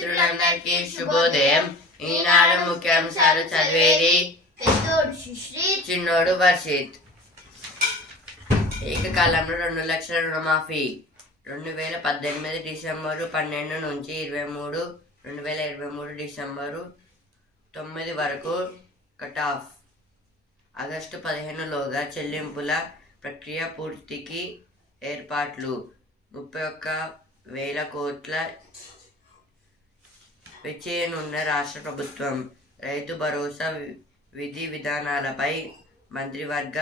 మిత్రులందరికీ శుభోదయం. ఈనాడు ముఖ్యాంశాలు చదివేది చిన్నోడు వర్షిత్. ఏకకాలంలో 2 లక్షల రుణమాఫీ. 2018 డిసెంబరు 12 నుంచి 2023 డిసెంబరు 9 వరకు కట్ ఆఫ్. ఆగస్టు 15లోగా చెల్లింపుల ప్రక్రియ పూర్తికి ఏర్పాట్లు. 31,000 కోట్ల వెచ్చేయనున్న రాష్ట్ర ప్రభుత్వం. రైతు భరోసా విధి విధానాలపై మంత్రివర్గ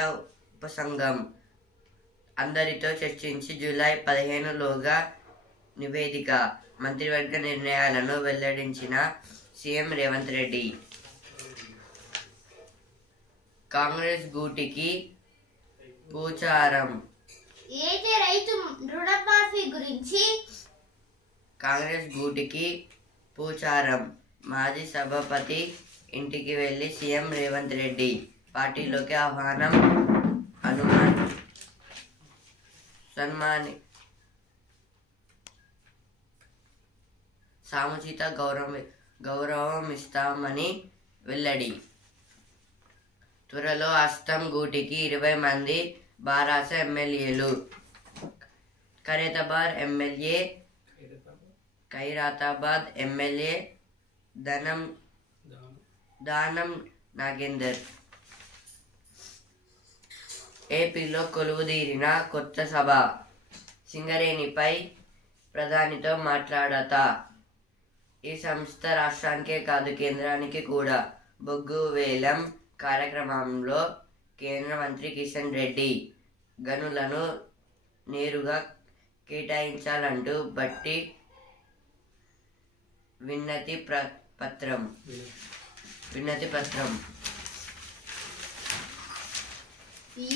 ఉపసంఘం అందరితో చర్చించి జూలై 15లోగా నివేదిక. మంత్రివర్గ నిర్ణయాలను వెల్లడించిన సీఎం రేవంత్ రెడ్డి. కాంగ్రెస్ గూటికి పూచారం. రైతు రుణమాఫీ గురించి కాంగ్రెస్ గూటికి పూచారం. మాజీ సభాపతి ఇంటికి వెళ్లి సీఎం రేవంత్ రెడ్డి. పార్టీలోకి ఆహ్వానం. సాముచిత గౌరవం ఇస్తామని వెల్లడి. త్వరలో హస్తం గూటికి 20 మంది బారాస ఎమ్మెల్యేలు. ఖైరతాబాద్ ఎమ్మెల్యే దానం నాగేందర్. ఏపీలో కొలువుదీరిన కొత్త సభ. సింగరేణిపై ప్రధానితో మాట్లాడత. ఈ సంస్థ రాష్ట్రానికే కాదు కేంద్రానికి కూడా. బొగ్గు వేలం కార్యక్రమంలో కేంద్ర మంత్రి కిషన్ రెడ్డి. గనులను నేరుగా కేటాయించాలంటూ బట్టి వినతి పత్రం.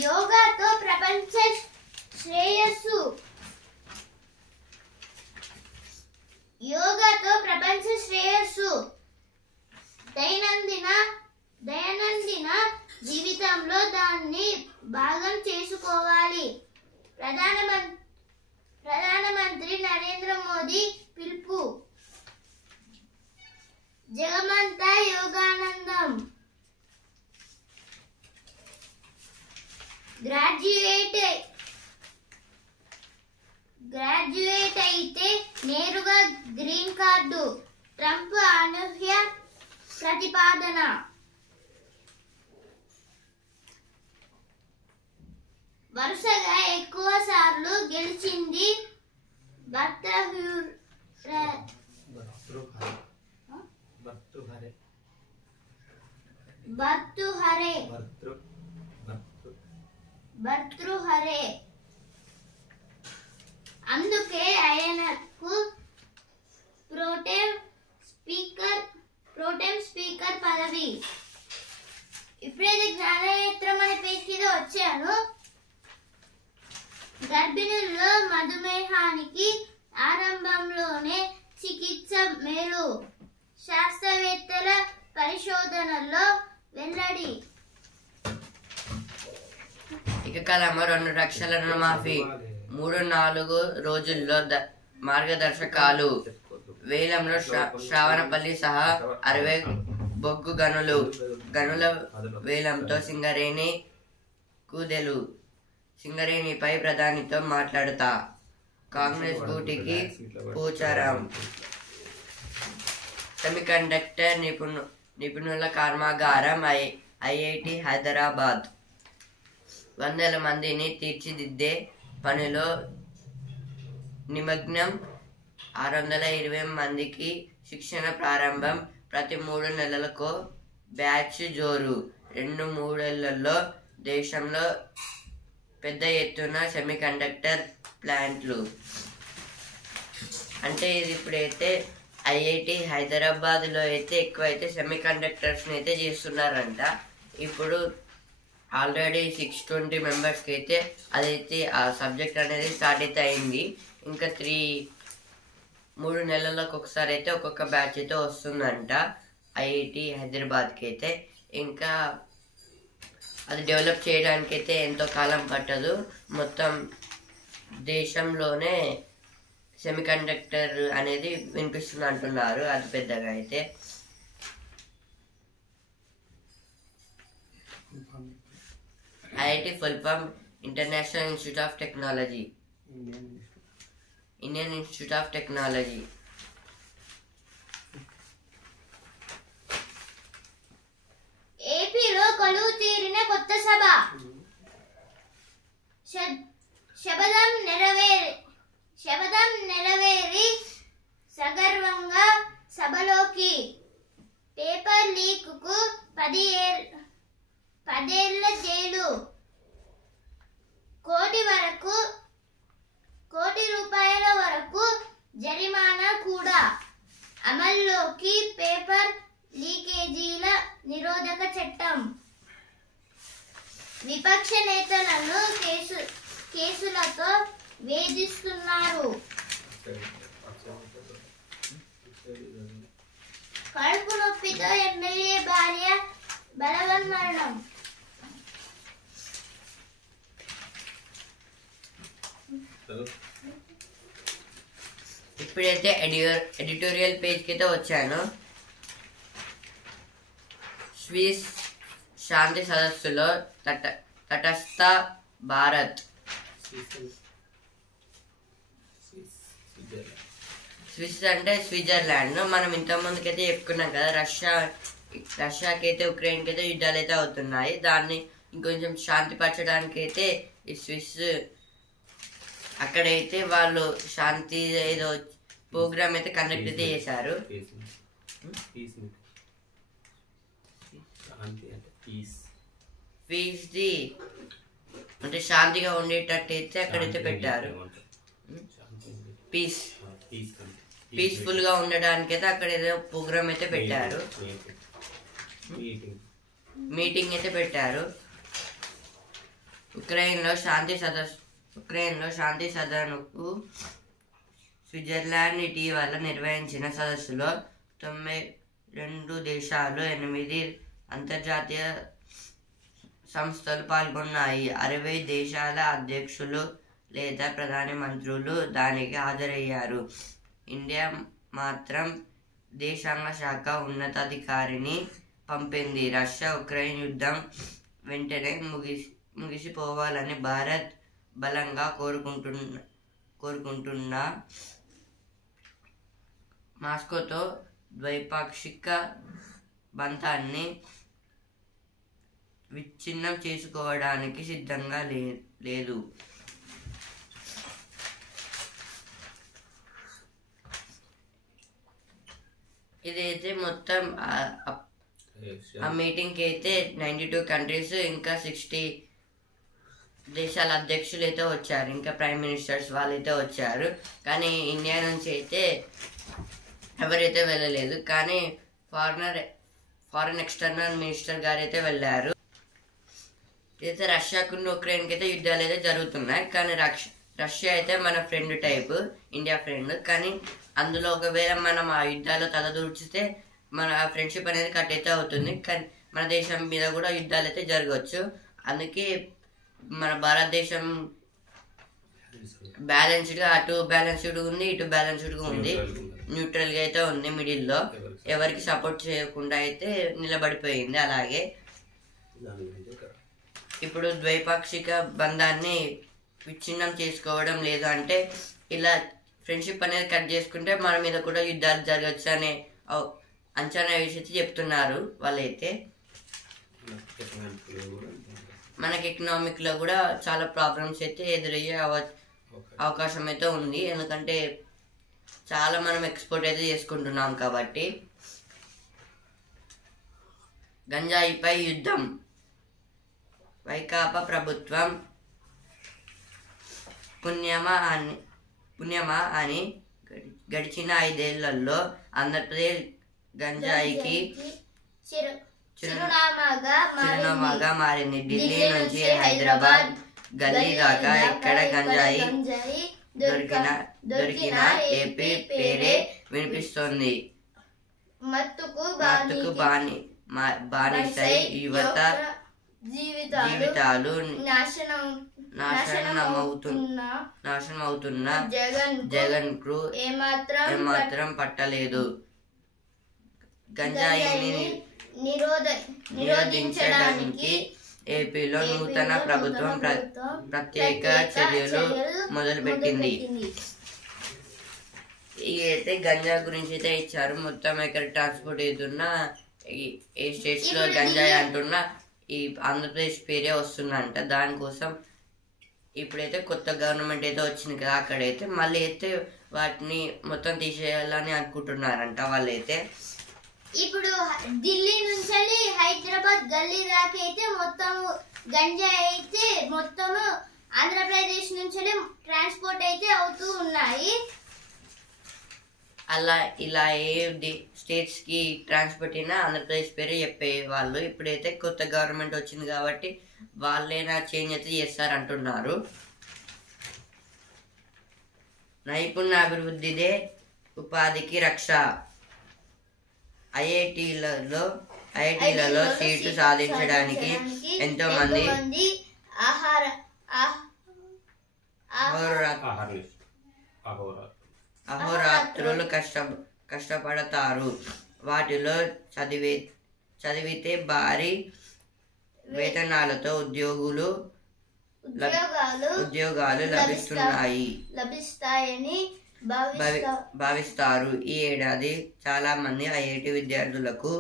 యోగాతో ప్రపంచ శ్రేయస్సు. దైనందిన జీవితంలో దాన్ని భాగం చేసుకోవాలి. ప్రధానమంత్రి నరేంద్ర మోదీ పిలుపు. జగమంతా యోగానందం. గ్రాడ్యుయేట్ అయితే నేరుగా గ్రీన్ కార్డు. ట్రంప్ అనూహ్య ప్రతిపాదన. వరుసగా ఎక్కువ సార్లు గెలిచింది భర్తృహరే. అందుకే ఆయనకు ప్రోటెం స్పీకర్ పదవి. ఇప్పుడైతే జ్ఞాననేత్రం అనే పేజ్ మీద వచ్చాను. గర్భిణుల్లో మధుమేహానికి ఆరంభంలోనే చికిత్స మేలు. శాస్త్రవేత్తల పరిశోధనల్లో వెల్లడి. ఏకకాలంలో 2 లక్షల రుణమాఫీ. 3-4 రోజుల్లో మార్గదర్శకాలు. వేలంలో శ్రావణపల్లి సహా 60 బొగ్గు గనుల వేలంతో సింగరేణి కుదేలు. సింగరేణిపై ప్రధానితో మాట్లాడుతా. కాంగ్రెస్ గూటికి పూచారం. సెమీకండక్టర్ నిపుణుల కర్మాగారం ఐఐటి హైదరాబాద్. 100 మందిని తీర్చిదిద్దే పనిలో నిమగ్నం. 620 మందికి శిక్షణ ప్రారంభం. ప్రతి 3 నెలలకో బ్యాచ్ జోరు. 2-3 ఏళ్లలో దేశంలో పెద్ద ఎత్తున సెమీకండక్టర్ ప్లాంట్లు. అంటే ఇది ఇప్పుడైతే ఐఐటి హైదరాబాద్లో అయితే ఎక్కువైతే సెమీకండక్టర్స్ని అయితే చేస్తున్నారంట. ఇప్పుడు ఆల్రెడీ 620 మెంబర్స్కి అయితే అదైతే ఆ సబ్జెక్ట్ అనేది స్టార్ట్ అయితే అయింది. ఇంకా 3 నెలలకు ఒకసారి అయితే ఒక్కొక్క బ్యాచ్ అయితే వస్తుందంట ఐఐటి హైదరాబాద్కి అయితే. ఇంకా అది డెవలప్ చేయడానికి అయితే ఎంతో కాలం పట్టదు. మొత్తం దేశంలోనే సెమీ కండక్టర్ అనేది వినిపిస్తుంది అంటున్నారు అది పెద్దగా అయితే. IIT full form international institute of technology, Indian institute of technology. ఏపీలో కొలువు తీరిన కొత్త సభ శపథం నెరవేరి సగర్వంగా సభలోకి. పేపర్ లీక్కు 10 ఏళ్ల జైలు, కోటి రూపాయల వరకు జరిమానా కూడా అమల్లోకి. పేపర్ లీకేజీల నిరోధక చట్టం. విపక్ష నేతలను కేసులతో వేధిస్తున్నారు. కడుపు నొప్పితో ఎమ్మెల్యే భార్య బలవన్మరణం. ఇప్పుడైతే ఎడిటోరియల్ పేజ్కి అయితే వచ్చాను. స్విస్ శాంతి సదస్సులో తటస్థ భారత్. స్విస్ అంటే స్విట్జర్లాండ్. మనం ఇంతకుముందుకైతే చెప్పుకున్నాం కదా, రష్యాకి అయితే ఉక్రెయిన్కి అయితే యుద్ధాలు అయితే అవుతున్నాయి. దాన్ని ఇంకొంచెం శాంతిపరచడానికి అయితే ఈ స్విస్ అక్కడైతే వాళ్ళు శాంతి ఏదో ప్రోగ్రామ్ అయితే కండక్ట్ అయితే చేశారు. పీస్ ది అంటే శాంతిగా ఉండేటట్టు అయితే అక్కడైతే పెట్టారు. పీస్ఫుల్ గా ఉండడానికి అయితే అక్కడ ఏదో ప్రోగ్రామ్ అయితే పెట్టారు, మీటింగ్ అయితే పెట్టారు. ఉక్రెయిన్లో శాంతి సదస్సుకు స్విట్జర్లాండ్ ఇటీవల నిర్వహించిన సదస్సులో 92 దేశాలు 8 అంతర్జాతీయ సంస్థలు పాల్గొన్నాయి. 60 దేశాల అధ్యక్షులు లేదా ప్రధాని మంత్రులు దానికి హాజరయ్యారు. ఇండియా మాత్రం దేశాంగ శాఖ ఉన్నతాధికారిని పంపింది. రష్యా ఉక్రెయిన్ యుద్ధం వెంటనే ముగిసిపోవాలని భారత్ బలంగా కోరుకుంటున్నా మాస్కోతో ద్వైపాక్షిక బంధాన్ని విచ్ఛిన్నం చేసుకోవడానికి సిద్ధంగా లేదు. ఇదైతే మొత్తం ఆ మీటింగ్కి అయితే 92 కంట్రీస్ ఇంకా 60 దేశాల అధ్యక్షులు అయితే వచ్చారు, ఇంకా ప్రైమ్ మినిస్టర్స్ వాళ్ళైతే వచ్చారు. కానీ ఇండియా నుంచి అయితే ఎవరైతే వెళ్ళలేదు. కానీ ఫారెన్ ఎక్స్టర్నల్ మినిస్టర్ గారు అయితే వెళ్ళారు. ఇదైతే రష్యాకు ఉక్రెయిన్కి అయితే యుద్ధాలు అయితే జరుగుతున్నాయి. కానీ రష్యా అయితే మన ఫ్రెండ్ టైప్, ఇండియా ఫ్రెండ్. కానీ అందులో ఒకవేళ మనం ఆ యుద్ధాలు తలదూర్చితే మన ఫ్రెండ్షిప్ అనేది కట్ అయితే అవుతుంది. కానీ మన దేశం మీద కూడా యుద్ధాలు అయితే జరగవచ్చు. అందుకే మన భారతదేశం బ్యాలెన్స్డ్గా, అటు బ్యాలెన్స్డ్ ఉంది, ఇటు బ్యాలెన్స్డ్గా ఉంది, న్యూట్రల్గా అయితే ఉంది, మిడిల్లో. ఎవరికి సపోర్ట్ చేయకుండా అయితే నిలబడిపోయింది. అలాగే ఇప్పుడు ద్వైపాక్షిక బంధాన్ని విచ్ఛిన్నం చేసుకోవడం లేదు అంటే ఇలా ఫ్రెండ్షిప్ అనేది కట్ చేసుకుంటే మన మీద కూడా యుద్ధాలు జరగచ్చు అనే అంచనా వేసి చెప్తున్నారు వాళ్ళైతే. మనకి ఎకనామిక్లో కూడా చాలా ప్రాబ్లమ్స్ అయితే ఎదురయ్యే అవకాశం అయితే ఉంది. ఎందుకంటే చాలా మనం ఎక్స్పోర్ట్ అయితే చేసుకుంటున్నాం కాబట్టి. గంజాయిపై యుద్ధం. వైకాపా ప్రభుత్వం పుణ్యమా అని గడిచిన 5 ఏళ్లలో ఆంధ్రప్రదేశ్ గంజాయికి చిరునామాగా మారింది. ఢిల్లీ నుంచి హైదరాబాద్ గల్లీ దాకా ఎక్కడ గంజాయి దొరికినా ఏపీ పేరే వినిపిస్తోంది. మత్తుకు బానిసై యువత జీవితాలు నాశనమవుతున్న జగన్ కు ఏమాత్రం పట్టలేదు. గంజాయిని నిరోధించడానికి ఏపీలో నూతన ప్రభుత్వం ప్రత్యేక చర్యలు మొదలుపెట్టింది. అయితే గంజా గురించి అయితే ఇచ్చారు. మొత్తం ఎక్కడ ట్రాన్స్పోర్ట్ అవుతున్నా ఏ స్టేట్స్ లో గంజాయి అంటున్నా ఈ ఆంధ్రప్రదేశ్ పేరే వస్తుందంట. దానికోసం ఇప్పుడైతే కొత్త గవర్నమెంట్ అయితే వచ్చింది కదా, అక్కడైతే మళ్ళీ అయితే వాటిని మొత్తం తీసేయాలని అనుకుంటున్నారంట వాళ్ళైతే. ఇప్పుడు ఢిల్లీ నుంచి హైదరాబాద్ గల్లీ దాకా అయితే మొత్తం గంజా అయితే మొత్తము ఆంధ్రప్రదేశ్ నుంచి ట్రాన్స్పోర్ట్ అయితే అవుతూ ఉన్నాయి. అలా ఇలా ఏ స్టేట్స్ కి ట్రాన్స్పోర్ట్ అయినా ఆంధ్రప్రదేశ్ పేరే చెప్పేవాళ్ళు. ఇప్పుడైతే కొత్త గవర్నమెంట్ వచ్చింది కాబట్టి వాళ్ళైనా చేంజ్ అయితే చేస్తారంటున్నారు. నైపుణ్య అభివృద్ధిదే ఉపాధికి రక్ష. ఐఐటీలలో సీట్లు సాధించడానికి ఎంతో మంది అహోరాత్రులు కష్టపడతారు. వాటిలో చదివితే భారీ వేతనాలతో ఉద్యోగాలు లభిస్తాయని భావిస్తారు. ఈ ఏడాది చాలా మంది ఐఐటి విద్యార్థులకు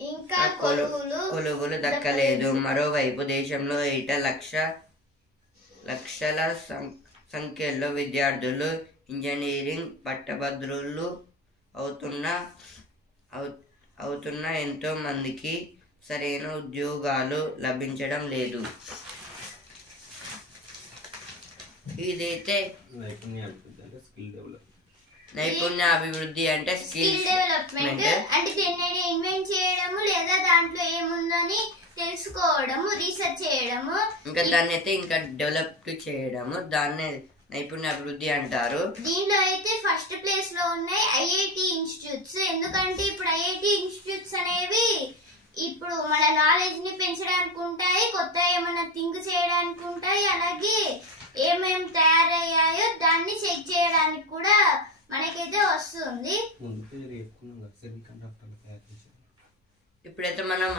ఇంకా కొలువులు దక్కలేదు. మరోవైపు దేశంలో లక్షల సంఖ్యలో విద్యార్థులు ఇంజనీరింగ్ పట్టభద్రులు అవుతున్న ఎంతో మందికి సరైన ఉద్యోగాలు లభించడం లేదు. ఇదైతే నైపుణ్య అభివృద్ధి అంటే స్కిల్ డెవలప్మెంట్ అంటే దాన్ని ఇన్వెంట్ చేయడము లేదా దాంట్లో ఏముందని తెలుసుకోవడము, రీసెర్చ్ చేయడము, ఇంకా దాన్ని అయితే ఇంకా డెవలప్ చేయడము, దాన్ని నైపుణ్య అభివృద్ధి అంటారు. దీంట్లో అయితే ఫస్ట్ ప్లేస్ లో ఉన్నాయి ఐఐటి ఇన్స్టిట్యూట్స్. ఎందుకంటే ఇప్పుడు ఐఐటి ఇన్స్టిట్యూట్స్ అనేవి ఇప్పుడు మన నాలెడ్జ్ ని పెంచడానికి ఉంటాయి, కొత్త ఏమైనా థింక్ చేయడానికి ఉంటాయి, అలాగే ఏమేం తయారయ్యాయో దాన్ని చెక్ చేయడానికి కూడా మనకైతే వస్తుంది. ఇప్పుడైతే మనం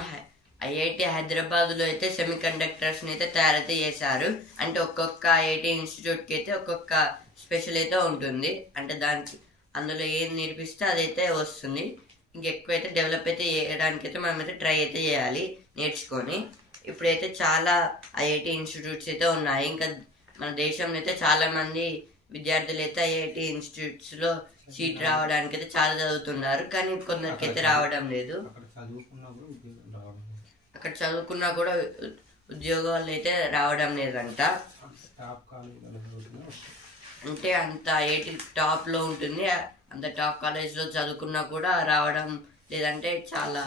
ఐఐటి హైదరాబాద్ లో అయితే సెమీ కండక్టర్స్ అయితే తయారైతే చేశారు. అంటే ఒక్కొక్క ఐఐటి ఇన్స్టిట్యూట్ కి అయితే ఒక్కొక్క స్పెషల్ అయితే ఉంటుంది. అంటే దానికి అందులో ఏం నేర్పిస్తే అదైతే వస్తుంది. ఇంకెక్కువ అయితే డెవలప్ అయితే చేయడానికి అయితే మనం అయితే ట్రై అయితే చేయాలి నేర్చుకొని. ఇప్పుడైతే చాలా ఐఐటి ఇన్స్టిట్యూట్స్ అయితే ఉన్నాయి. ఇంకా మన దేశంలో అయితే చాలా మంది విద్యార్థులు అయితే ఐఐటి ఇన్స్టిట్యూట్స్ లో సీట్ రావడానికి అయితే చాలా చదువుతున్నారు. కానీ కొందరికి అయితే రావడం లేదు. అక్కడ చదువుకున్నా కూడా ఉద్యోగాలు అయితే రావడం లేదంట. అంటే అంత ఐఐటి టాప్ లో ఉంటుంది, అంత టాప్ కాలేజ్ లో చదువుకున్నా కూడా రావడం లేదంటే చాలా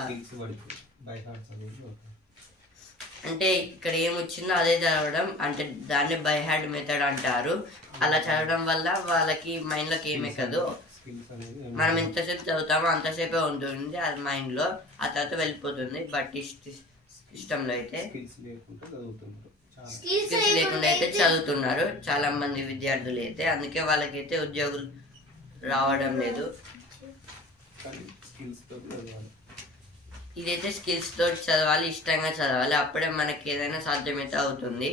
అంటే ఇక్కడ ఏమొచ్చిందో అదే చదవడం, అంటే దాన్ని బై హార్డ్ మెథడ్ అంటారు. అలా చదవడం వల్ల వాళ్ళకి మైండ్ లోకి ఏమెక్కదు. మనం ఎంతసేపు చదువుతామో అంతసేపే ఉంటుంది అది మైండ్ లో, ఆ తర్వాత వెళ్ళిపోతుంది. బట్ సిస్టంలో అయితే స్కిల్స్ లేకుండా అయితే చదువుతున్నారు చాలా మంది విద్యార్థులు అయితే. అందుకే వాళ్ళకైతే ఉద్యోగులు రావడం లేదు. ఇదైతే స్కిల్స్ తోటి చదవాలి, ఇష్టంగా చదవాలి, అప్పుడే మనకి ఏదైనా సాధ్యమైతే అవుతుంది.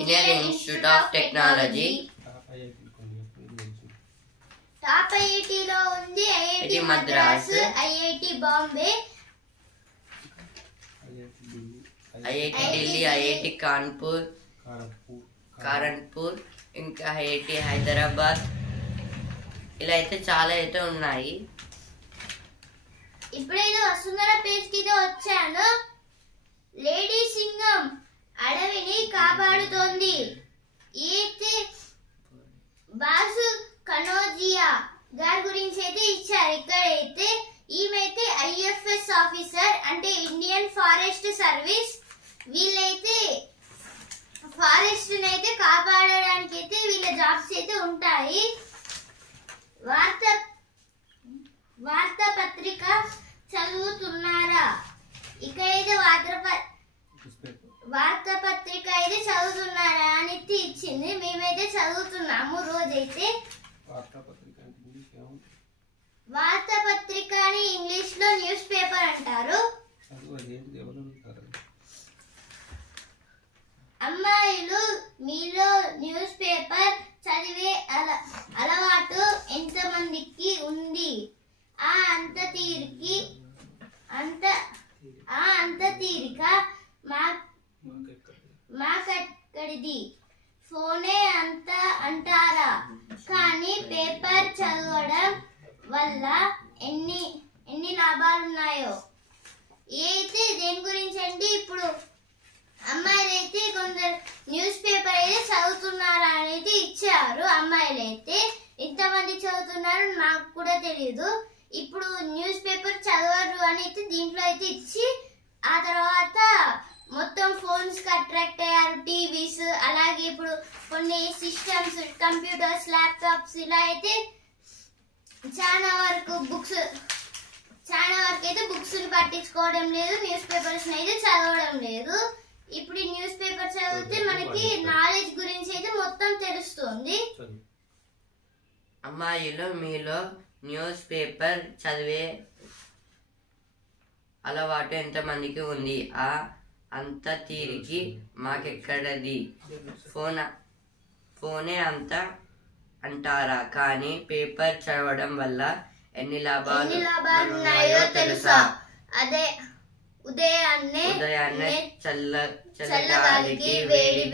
Indian institute of technology top IIT లో ఉంది IIT Madras, IIT Bombay, IIT Delhi, IIT Kanpur, ఇంకా ఐఐటి హైదరాబాద్, ఇలా అయితే చాలా అయితే ఉన్నాయి. ఇప్పుడైతే వసుంధర పేజ్ కి వచ్చాను. లేడీ సింగం అడవిని కాపాడుతోంది. అయితే బాసు కనోజియా గారి గురించి అయితే ఇచ్చారు. ఇక్కడైతే ఈమెయితే ఐఎఫ్ఎస్ ఆఫీసర్, అంటే ఇండియన్ ఫారెస్ట్ సర్వీస్. వీళ్ళైతే ఫారెస్ట్ అయితే కాపాడడానికి అయితే వీళ్ళ జాబ్స్ అయితే ఉంటాయి. వార్తాపత్రిక చదువుతున్నారా? ఇక్కడైతే వార్తాపత్రిక అయితే చదువుతున్నారా అని ఇచ్చింది. మేమైతే చదువుతున్నాము రోజైతే. వార్తాపత్రిక అని ఇంగ్లీష్ లో న్యూస్ పేపర్ అంటారు. అమ్మాయిలు మీలో న్యూస్ పేపర్ చదివే అలవాటు ఎంతమందికి ఉంది? ఆ అంత తీరిక మాకెక్కడిది? ఫోనే అంత అంటారా? కానీ పేపర్ చదవడం వల్ల ఎన్ని లాభాలున్నాయో. అయితే దేని గురించి అండి, ఇప్పుడు అమ్మాయిలు అయితే కొందరు న్యూస్ పేపర్ అయితే చదువుతున్నారా అనేది ఇచ్చారు. అమ్మాయిలు అయితే ఎంతమంది చదువుతున్నారు నాకు కూడా తెలియదు. ఇప్పుడు న్యూస్ పేపర్ చదవరు అని అయితే దీంట్లో అయితే ఇచ్చి ఆ తర్వాత మొత్తం ఫోన్స్ కి అట్రాక్ట్ అయ్యారు, టీవీస్, అలాగే ఇప్పుడు కొన్ని సిస్టమ్స్, కంప్యూటర్స్, ల్యాప్టాప్స్ ఇలా అయితే చాలా వరకు అయితే బుక్స్ పట్టించుకోవడం లేదు, న్యూస్ పేపర్స్ అయితే చదవడం లేదు. ఇప్పుడు ఈ న్యూస్ పేపర్ చదివితే మనకి నాలెడ్జ్ గురించి అయితే మొత్తం తెలుస్తుంది. అమ్మాయిలు మీలో న్యూస్ పేపర్ చదివే అలవాటు ఎంతమందికి ఉంది? ఆ అంత తీరికి మాకెక్కడది? ఫోనే అంత అంటారా? కానీ పేపర్ చదవడం వల్ల ఎన్ని లాభాలున్నాయో తెలుసా? అదే ఉదయాన్నే చల్లగాలికి వేడి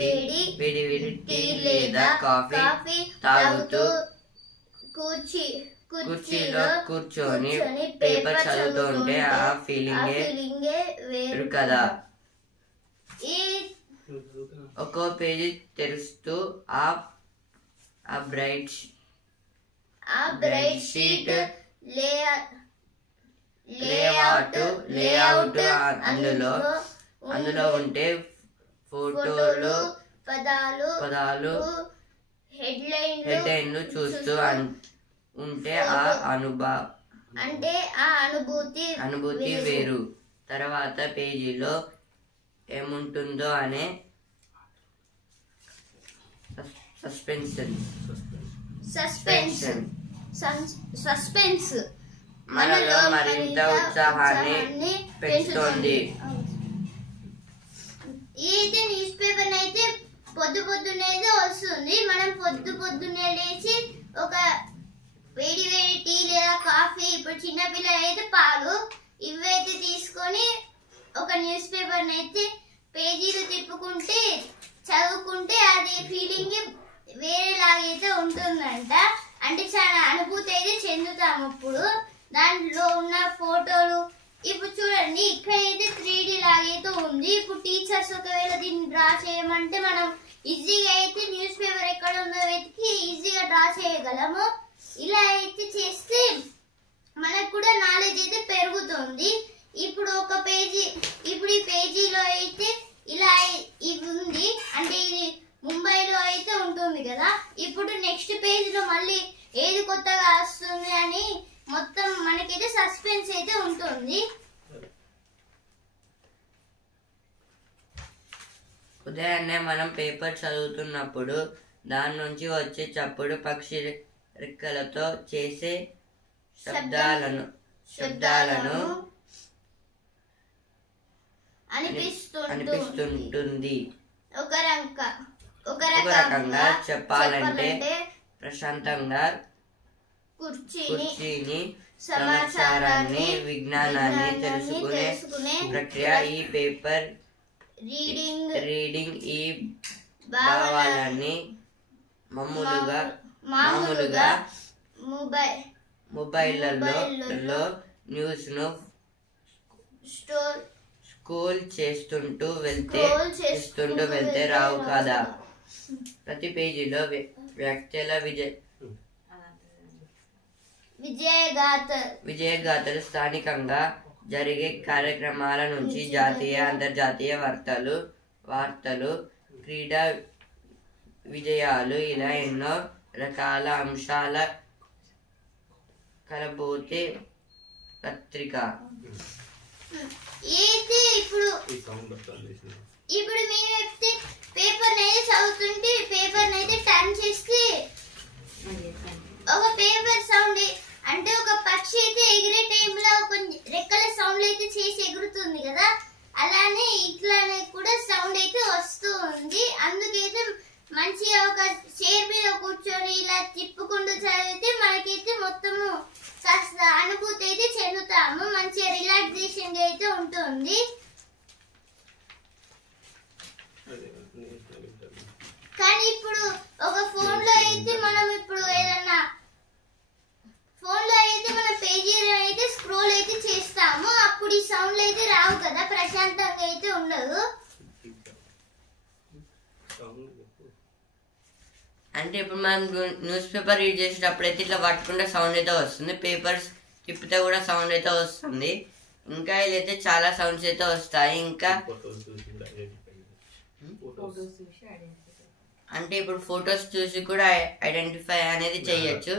టీ లేదా కాఫీ తాగుతూ కుర్చీలో కూర్చొని పేపర్ చదువుతుంటే ఆ ఫీలింగే వేరు కదా. ఒక్కో పేజీ తెరుస్తూ ఆ బ్రైట్ షీట్ లేఅవుట్ అందులో ఉంటే ఫోటోలు పదాలు హెడ్లైన్లు చూస్తూ ఉంటే ఆ అనుభూతి వేరు. తర్వాత పేజీలో ఏముంటుందో అనే సస్పెన్స్ మనలో మరింత ఉత్సాహాన్ని పెంచుతుంది. అయితే న్యూస్ పేపర్ అయితే పొద్దునే వస్తుంది. మనం పొద్దునే లేచి ఒక వేడి టీ లేదా కాఫీ, ఇప్పుడు చిన్నపిల్లలు అయితే పాలు, ఇవైతే తీసుకొని ఒక న్యూస్ పేపర్ అయితే పేజీలు తిప్పుకుంటే చదువుకుంటే అది ఫీలింగ్ వేరేలాగైతే ఉంటుందంట. అంటే చాలా అనుభూతి అయితే చెందుతాం. అప్పుడు దాంట్లో ఉన్న ఫోటోలు ఇప్పుడు చూడండి, ఇక్కడైతే 3D లాగైతే ఉంది. ఇప్పుడు టీచర్స్ ఒకవేళ దీన్ని డ్రా చేయమంటే మనం ఈజీగా అయితే న్యూస్ పేపర్ ఎక్కడ ఉందో వెతికి ఈజీగా డ్రా చేయగలము. ఇలా అయితే చేస్తే మనకు కూడా నాలెడ్జ్ అయితే పెరుగుతుంది. ఇప్పుడు ఇప్పుడు ఈ పేజీలో అయితే ఇలా ఇది ఉంది, అంటే ఇది ముంబైలో అయితే ఉంటుంది కదా. ఇప్పుడు నెక్స్ట్ పేజ్ లో మళ్ళీ ఏది కొత్తగా వస్తుంది అని మొత్తం మనకైతే సస్పెన్స్ అయితే ఉంటుంది. ఉదయాన్నే మనం పేపర్ చదువుతున్నప్పుడు దాని నుంచి వచ్చే చప్పుడు పక్షి రెక్కలతో చేసే శబ్దాలను అనిపిస్తుంటుంది. ఒక రకంగా చెప్పాలంటే ప్రశాంతంగా కూర్చుని సమాచారాన్ని, విజ్ఞానాన్ని తెలుసుకునే ప్రక్రియ ఈ పేపర్ రీడింగ్. ఈ భావాలని మామూలుగా మొబైల్లో న్యూస్ ను స్కూల్ చేస్తుంటూ వెళ్తే రావు కదా. ప్రతి పేజీలో వ్యక్తుల విజయగాథలు, స్థానికంగా జరిగే కార్యక్రమాల నుంచి జాతీయ అంతర్జాతీయ వార్తలు, క్రీడా విజయాలు, ఇలా ఎన్నో రకాల అంశాల కలబోతే పత్రిక. ఇప్పుడు మీరు చెప్తే పేపర్ అయితే చదువుతుంటే పేపర్ అయితే టర్న్ చేస్తే ఒక పేపర్ సౌండ్ అంటే ఒక పక్షి అయితే ఎగిరే టైంలో ఒక రెక్కల సౌండ్ అయితే చేసి ఎగురుతుంది కదా, అలానే ఇట్లానే కూడా సౌండ్ అయితే వస్తూ ఉంది. అందుకైతే మంచిగా ఒక చైర్ మీద కూర్చొని ఇలా తిప్పుకుంటూ చదివితే మనకైతే మొత్తము కాస్త అనుభూతి అయితే చెందుతాము, మంచిగా రిలాక్సేషన్ అయితే ఉంటుంది. కానీ ఇప్పుడు ఒక ఫోన్ లో అయితే మనం ఇప్పుడు ఏదన్నా ఫోన్ లో అయితే మన పేజీ అయితే స్క్రోల్ అయితే చేస్తాము, అప్పుడు ఈ సౌండ్లు అయితే రావు కదా, ప్రశాంతంగా అయితే ఉండదు. అంటే ఇప్పుడు మనం న్యూస్ పేపర్ రీడ్ చేసేటప్పుడు అయితే ఇట్లా పట్టుకుంటే సౌండ్ అయితే వస్తుంది, పేపర్స్ తిప్పితే కూడా సౌండ్ అయితే వస్తుంది, ఇంకా ఇదైతే చాలా సౌండ్స్ అయితే వస్తాయి. ఇంకా అంటే ఇప్పుడు ఫొటోస్ చూసి కూడా ఐడెంటిఫై అనేది చేయొచ్చు,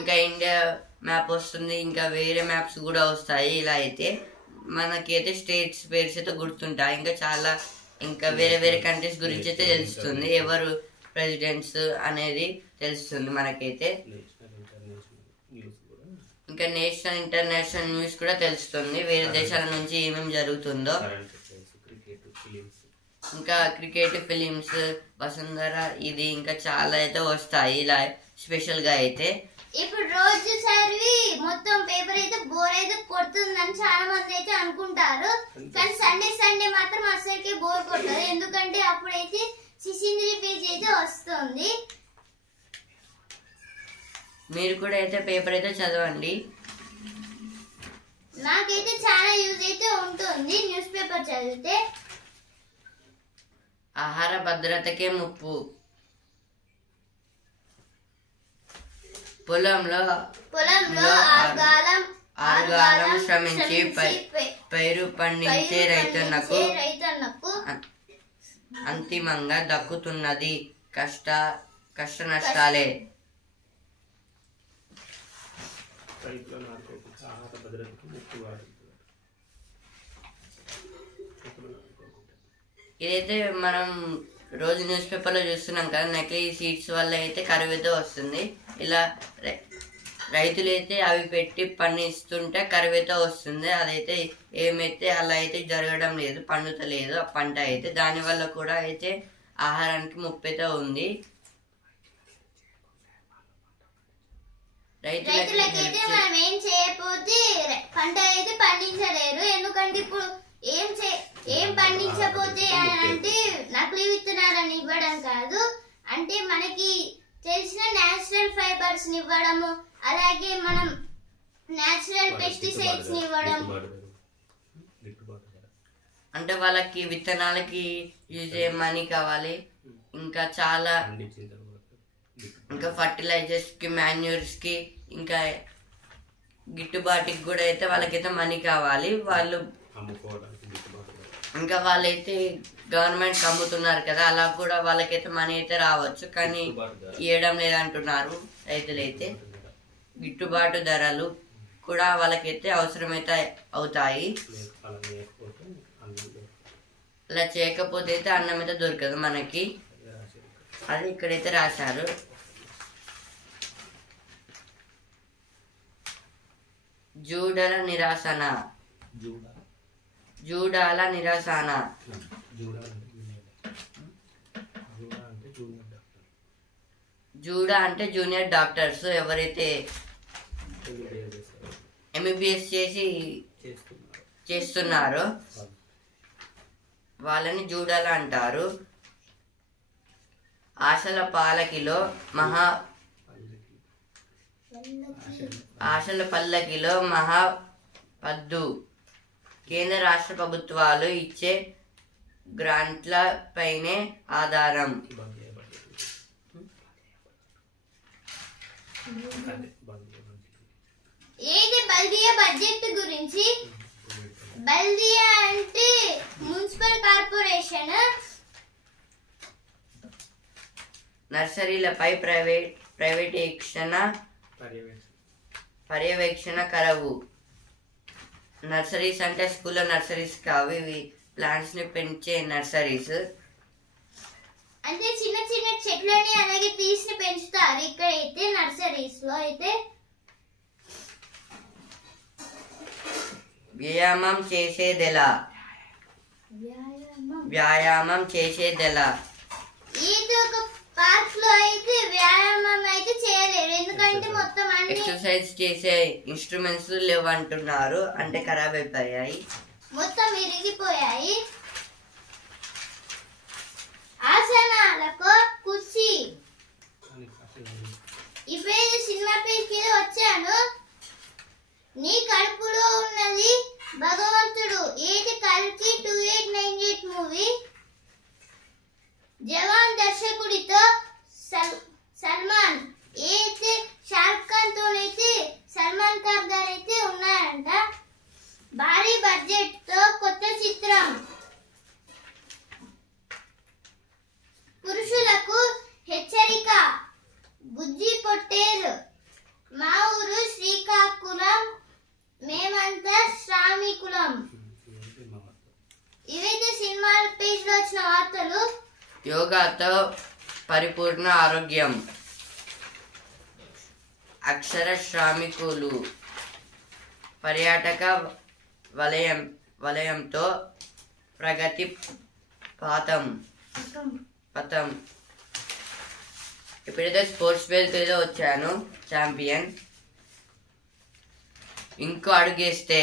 ఇంకా ఇండియా మ్యాప్ వస్తుంది, ఇంకా వేరే మ్యాప్స్ కూడా వస్తాయి. ఇలా అయితే మనకైతే స్టేట్స్ పేర్స్ అయితే గుర్తుంటాయి, ఇంకా చాలా ఇంకా వేరే వేరే కంట్రీస్ గురించి అయితే తెలుస్తుంది, ఎవరు ప్రెసిడెంట్స్ అనేది తెలుస్తుంది మనకైతే. ఇంకా నేషనల్ ఇంటర్నేషనల్ న్యూస్ కూడా తెలుస్తుంది, వేరే దేశాల నుంచి ఏమేమి జరుగుతుందో. ఇంకా క్రికెట్, ఫిలిమ్స్, వసుంధర ఇది ఇంకా చాలా అయితే వస్తాయి ఇలా స్పెషల్ గా అయితే. ఇప్పుడు రోజు చదివి మొత్తం పేపర్ అయితే బోర్ అయితే కొడుతుందని చాలా మంది అయితే అనుకుంటారు, కానీ సండే సండే మాత్రం అసలుకి బోర్ కొట్టదు, ఎందుకంటే అప్పుడైతే సిసింద్రి పేజ్ అయితే వస్తుంది. మీరు కూడా అయితే పేపర్ అయితే చదవండి, నాకైతే చాలా యూజ్ అయితే ఉంటుంది న్యూస్ పేపర్ చదివితే. ఆహార భద్రతకే ముప్పు. పొలంలో ఆరుగాలం శ్రమించి పైరు పండించే రైతన్నకు అంతిమంగా దక్కుతున్నది కష్ట నష్టాలే. ఇదైతే మనం రోజు న్యూస్ పేపర్లో చూస్తున్నాం కదా, నకిలీ సీడ్స్ వల్ల అయితే కరువు అయితే వస్తుంది. ఇలా రైతులు అయితే అవి పెట్టి పండిస్తుంటే కరువు అయితే వస్తుంది, అదైతే ఏమైతే అలా అయితే జరగడం లేదు, పండుతలేదు ఆ పంట అయితే, దానివల్ల కూడా అయితే ఆహారానికి ముప్పు అయితే ఉంది. రైతులకైతే మనం ఏం చేయకపోతే పంట అయితే పండించలేరు, ఎందుకంటే ఇప్పుడు ఏం పండించకపోతే అంటే నకిలీ విత్తనాలను ఇవ్వడం కాదు, అంటే మనకి తెలిసిన నేచురల్ ఫైబర్స్ ని ఇవ్వడము, అలాగే మనం నేచురల్ పెస్టిసైడ్స్ ని ఇవ్వడం. అంటే వాళ్ళకి విత్తనాలకి యూజ్ అయ్యే మనీ కావాలి, ఇంకా చాలా ఇంకా ఫర్టిలైజర్స్ కి, మాన్యూర్స్ కి, ఇంకా గిట్టుబాటుకి కూడా అయితే వాళ్ళకైతే మనీ కావాలి. వాళ్ళు ఇంకా వాళ్ళైతే గవర్నమెంట్ అమ్ముతున్నారు కదా, అలా కూడా వాళ్ళకైతే మనీ అయితే రావచ్చు, కానీ ఇవ్వడం లేదంటున్నారు రైతులైతే. గిట్టుబాటు ధరలు కూడా వాళ్ళకైతే అవసరమైతే అవుతాయి, అలా చేయకపోతే అయితే అన్నం అయితే దొరకదు మనకి, అది ఇక్కడైతే రాశారు. జూడాల నిరాసన. జూడా అంటే జూనియర్ డాక్టర్స్, ఎవరైతే ఎంబీబీఎస్ చేస్తున్నారో వాళ్ళని జూడాల అంటారు. ఆశల పల్లకిలో మహాపద్దు. కేంద్ర రాష్ట్ర ప్రభుత్వాలు ఇచ్చే గ్రాంట్ల పైనే ఆధారం. ఏది బల్దియా బడ్జెట్ గురించి? బల్దియా అంటే మున్సిపల్ కార్పొరేషన్. నర్సరీలపై పర్యవేక్షణ కరవు. నర్సరీస్ అంటే స్కూల్లో నర్సరీస్ కావు, ఇవి ప్లాంట్స్ ని పెంచే నర్సరీస్. అంటే చిన్న చిన్న చెట్లని అలాగే ట్రీస్ ని పెంచుతారు. ఇక్కడైతే నర్సరీస్ లో అయితే వ్యాయామం చేసేదెలా? ఇది ఒక పార్క్ లో అయితే వ్యాయామం అయితే చేయలేరు, ఎందుకంటే మొత్తం అన్ని ఎక్సర్సైజ్ చేసే ఇన్స్ట్రుమెంట్స్ లేవంటున్నారు, అంటే ఖరాబ్ అయిపోయాయి, మొత్తం ఇరిగిపోయాయి. ఆసనాలకు కుర్చీ. ఇప్పుడైతే సినిమా పేజ్ కింద వచ్చాను. నీ కడుపులో ఉన్నది భగవంతుడు, ఏది కల్కి 2898 మూవీ. జవాన్ దర్శకుడితో సల్మాన్, అయితే షారుఖ్ ఖాన్ తోనైతే సల్మాన్ ఖాన్ గారు అయితే ఉన్నారంట. భారీ బడ్జెట్ తో కొత్త చిత్రం. పురుషులకు హెచ్చరిక, బుజ్జి పొట్టేరు. మా ఊరు శ్రీకాకుళం, మేమంతా శ్రామికులం. ఇవైతే సినిమా పేజ్ లో వచ్చిన వార్తలు. యోగాతో పరిపూర్ణ ఆరోగ్యం. అక్షర శ్రామికులు. పర్యాటక వలయంతో ప్రగతి పథం. ఇప్పుడైతే స్పోర్ట్స్ పేజ్ ఏదో వచ్చాను. ఛాంపియన్. ఇంకో అడుగేస్తే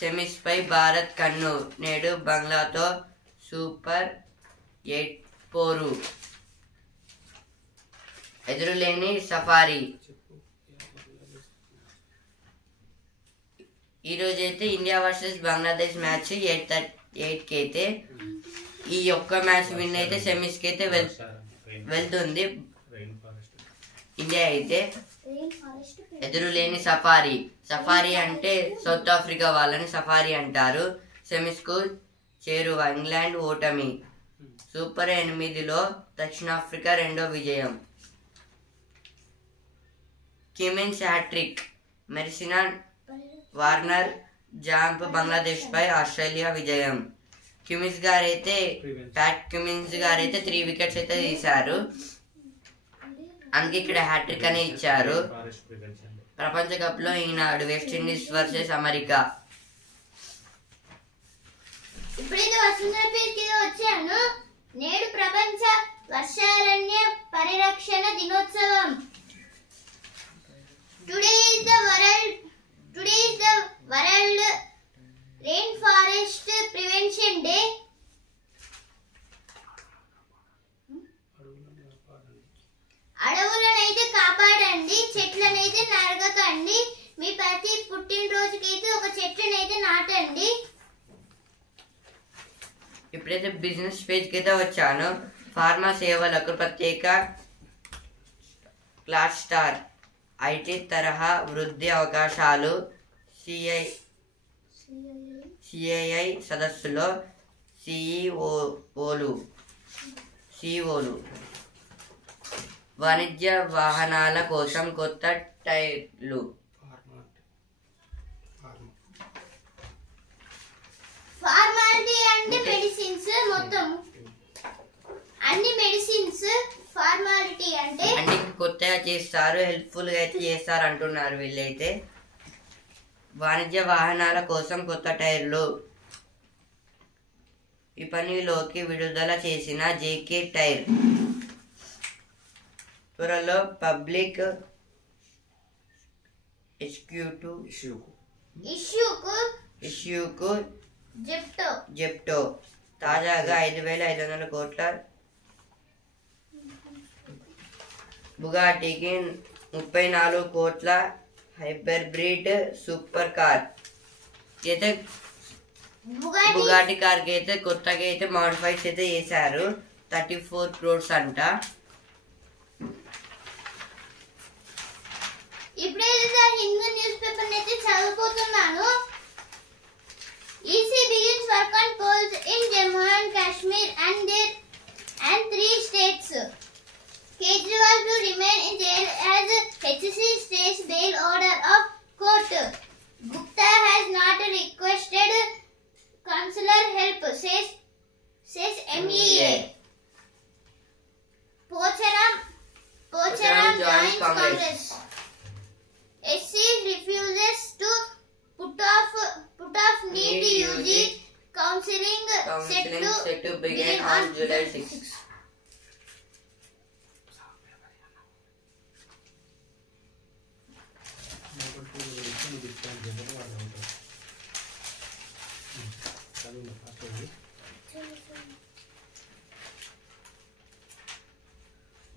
సెమీస్ పై భారత్ కన్ను. నేడు బంగ్లాతో సూపర్ 8 పోరు. ఎదురులేని సఫారీ. ఈరోజైతే ఇండియా వర్సెస్ బంగ్లాదేశ్ మ్యాచ్ 8కి అయితే, ఈ ఒక్క మ్యాచ్ విన్ అయితే సెమీస్కి అయితే వెళ్తుంది ఇండియా అయితే. ఎదురులేని సఫారీ. సఫారీ అంటే సౌత్ ఆఫ్రికా వాళ్ళని సఫారీ అంటారు. సెమీస్ కు చేరువ. ఇంగ్లాండ్ ఓటమి. సూపర్ 8లో దక్షిణాఫ్రికా 2వ విజయం. Cummins hat trick. మెర్సిన వార్నర్ జాంప్. బంగ్లాదేశ్ పై ఆస్ట్రేలియా విజయం. ప్యాట్ క్యూమిన్స్ గారైతే 3 వికెట్స్ అయితే తీశారు, అందుకే ఇక్కడ హ్యాట్రిక్ అనే ఇచ్చారు. ప్రపంచ కప్ లో ఈనాడు వెస్టిండీస్ వర్సెస్ అమెరికా. ఇప్పుడైతే వసుంధర పేజ్ కింద వచ్చాను. నేడు ప్రపంచ వర్షారణ్య పరిరక్షణ దినోత్సవం. Today is the world rain forest prevention day. అడవులనైతే కాపాడండి, చెట్లనైతే నరగకండి. మీ ప్రతి పుట్టినరోజుకైతే ఒక చెట్టునైతే నాటండి. ఇప్పుడైతే బిజినెస్ పేజ్ కి అయితే వచ్చాను. ఫార్మా సేవలకు ప్రత్యేక క్లాస్ స్టార్. ఐటీ తరహా వృద్ధి అవకాశాలు. సిఐఐ సదస్సులో సిఇఓలు. వాణిజ్య వాహనాల కోసం కొత్త టైర్లు. ఫార్మాలిటీ అంటే మెడిసిన్స్, మొత్తం అన్ని మెడిసిన్స్. ఫార్మాలిటీ అంటే అన్ని కొత్తగా చేస్తారు, హెల్ప్ఫుల్ గా అయితే చేస్తారు అంటున్నారు వీళ్ళైతే. వాణిజ్య వాహనాల కోసం కొత్త టైర్లు. ఈ పనిలోకి విడుదల చేసిన జేకే టైర్ త్వరలో పబ్లిక్ ఇష్యూకు జెప్టో. తాజాగా 5,500 కోట్ల బుగాటికి 34 కోట్ల హైపర్బ్రీడ్ సూపర్ కార్ అయితే బుగాటి కార్ కి అయితే కొత్తగా అయితే మోడిఫైస్ అయితే చేశారు. 34 crores అంట. ఇప్పుడైతే హిందూ న్యూస్ పేపర్ అయితే చదువుకుంటున్నాను. EC begins work on polls in Jammu and Kashmir and 3 states. Kejriwal to remain in jail as HC stays bail order of court. July 6.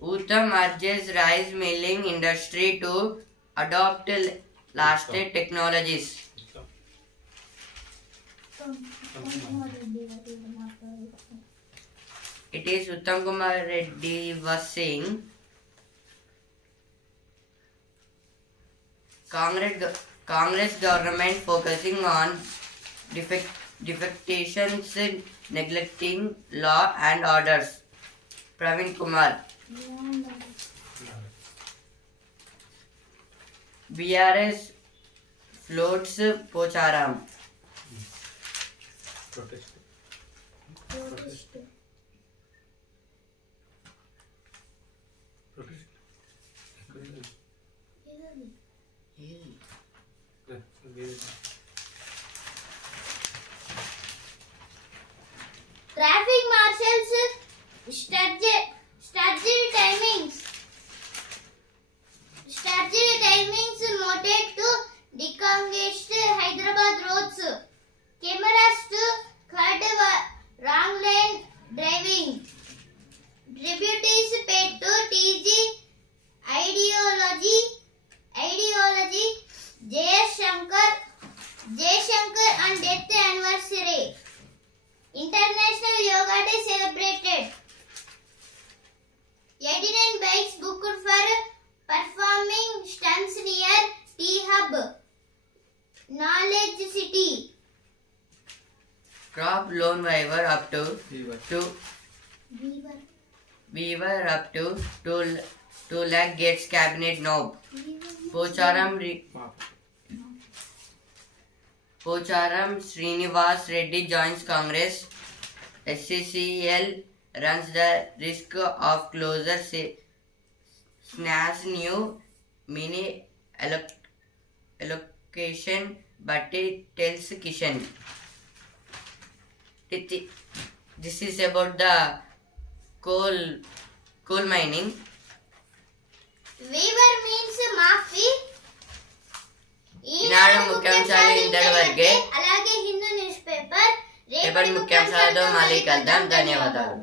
Uttam urges rice milling industry to adopt latest technologies. It is Uttam Kumar Reddy was saying, Congress government focusing on defections, neglecting law and orders. Praveen Kumar. BRS floats Pocharam. Protest. Traffic marshals strategy timings noted to decongest Hyderabad roads. Cameras to cut wrong lane driving. Tributes paid to TG ideology. Jay Shankar on death anniversary. International Yoga Day celebrated. 89 bikes booked for performing stunts near T-Hub, Knowledge City. Crop loan waiver up to Weaver up to 2 lakh gets cabinet nob. Pocharam Srinivas Reddy joins Congress. SCCL runs the risk of closer SNAS new mini allocation, but it tells Kishan. This is about the coal mining. Weaver means మాఫీ. ఈనాడు ముఖ్యాంశాలు ఇంతవరకే. అలాగే Hindu news paper రేపటి ముఖ్యాంశాలతో మళ్ళీ కలుద్దాం. ధన్యవాదాలు.